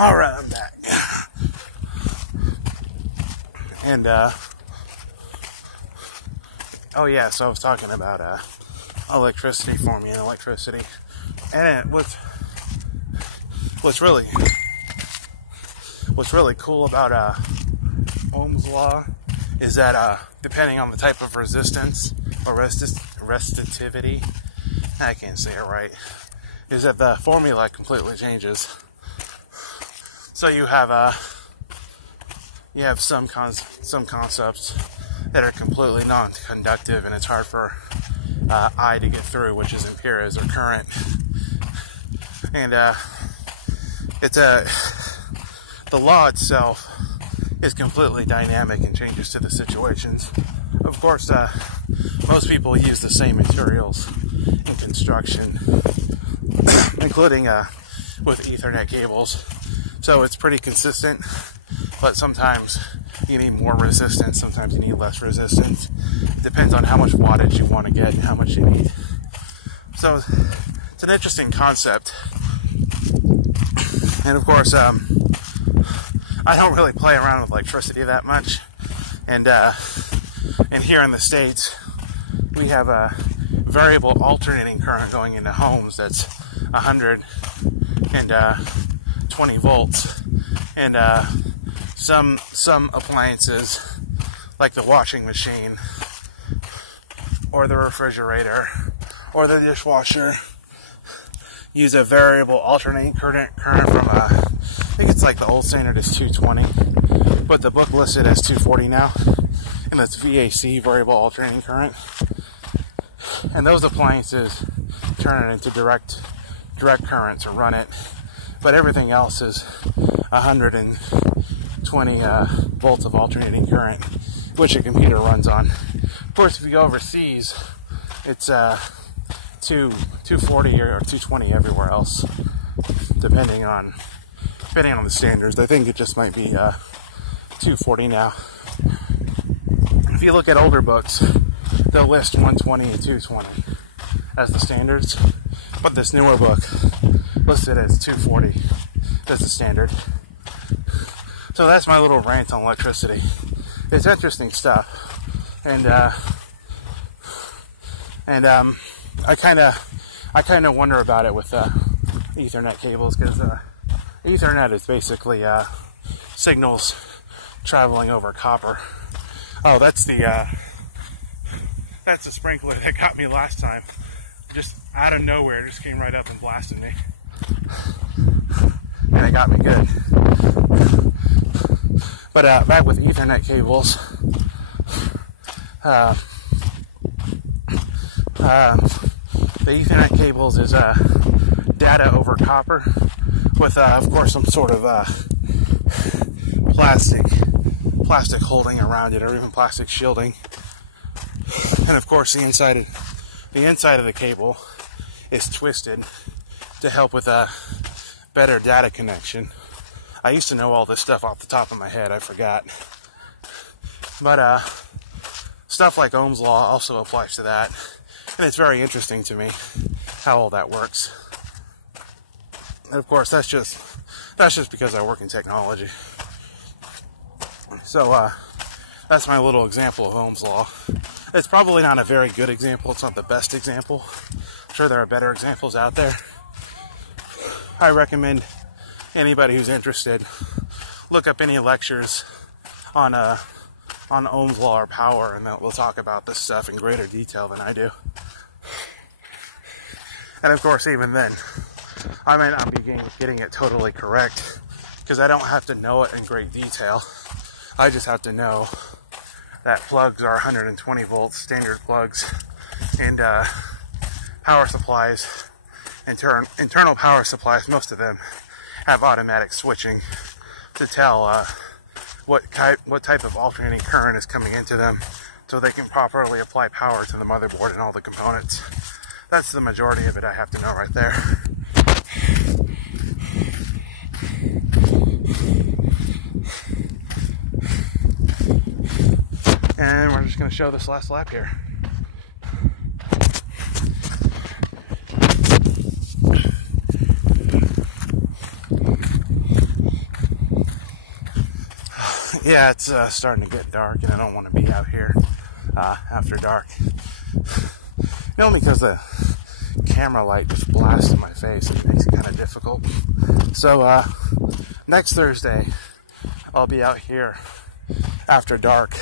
Alright, I'm back. And, oh yeah, so I was talking about, electricity forming and electricity. And what's really cool about, Ohm's law is that, depending on the type of resistance or resistivity, I can't say it right, is that the formula completely changes. So you have some concepts that are completely non-conductive, and it's hard for I to get through, which is amperes or current. And the law itself is completely dynamic and changes to the situations. Of course, most people use the same materials in construction, including with Ethernet cables. So it's pretty consistent, but sometimes you need more resistance, sometimes you need less resistance. It depends on how much wattage you want to get and how much you need. So it's an interesting concept. And of course, I don't really play around with electricity that much. And here in the States, we have a variable alternating current going into homes that's 120 volts. And some appliances, like the washing machine, or the refrigerator, or the dishwasher, use a variable alternating current from I think it's like the old standard is 220, but the book listed as 240 now, and that's VAC, variable alternating current. And those appliances turn it into direct current to run it, but everything else is 120 volts of alternating current, which a computer runs on. Of course, if you go overseas, it's 240 or 220 everywhere else, depending on the standards. I think it just might be 240 now. If you look at older books, they'll list 120 and 220 as the standards, but this newer book listed as 240 as the standard. So that's my little rant on electricity. It's interesting stuff, and I kind of wonder about it with Ethernet cables, because Ethernet is basically signals traveling over copper. Oh, that's the sprinkler that got me last time. Just out of nowhere, just came right up and blasted me, and it got me good. But back with Ethernet cables, the Ethernet cables is data over copper with, of course, some sort of plastic holding around it, or even plastic shielding. And of course, the inside of the cable is twisted to help with a better data connection. I used to know all this stuff off the top of my head. I forgot. But stuff like Ohm's law also applies to that. And it's very interesting to me how all that works. And of course, that's just because I work in technology. So that's my little example of Ohm's law. It's probably not a very good example. It's not the best example. I'm sure there are better examples out there. I recommend anybody who's interested look up any lectures on Ohm's law or power, and we'll talk about this stuff in greater detail than I do. And of course, even then, I may not be getting it totally correct, because I don't have to know it in great detail. I just have to know that plugs are 120 volts, standard plugs, and power supplies, internal power supplies, most of them have automatic switching to tell what type of alternating current is coming into them, so they can properly apply power to the motherboard and all the components. That's the majority of it I have to know right there. And we're just going to show this last lap here. Yeah, it's starting to get dark, and I don't want to be out here after dark. Only because the camera light just blasts in my face. It makes it kind of difficult. So next Thursday, I'll be out here after dark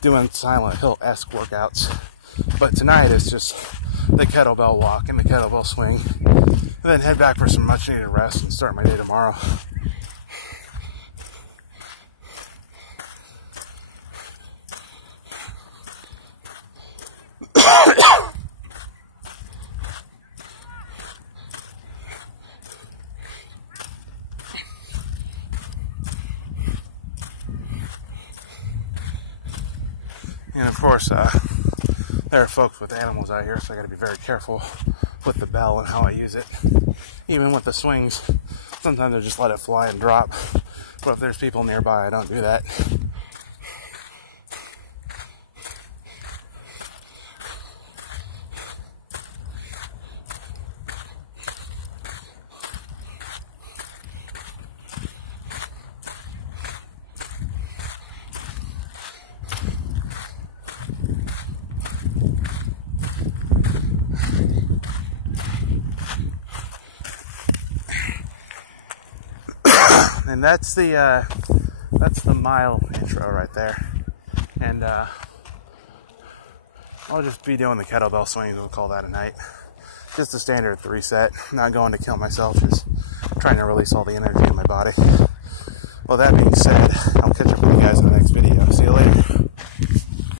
doing Silent Hill-esque workouts. But tonight is just the kettlebell walk and the kettlebell swing. And then head back for some much needed rest and start my day tomorrow. And of course, there are folks with animals out here, so I got to be very careful with the bell and how I use it. Even with the swings, sometimes I just let it fly and drop. But if there's people nearby, I don't do that. And that's the mile intro right there. And I'll just be doing the kettlebell swings. We'll call that a night. Just the standard 3 set. Not going to kill myself. Just trying to release all the energy in my body. Well, that being said, I'll catch up with you guys in the next video. See you later.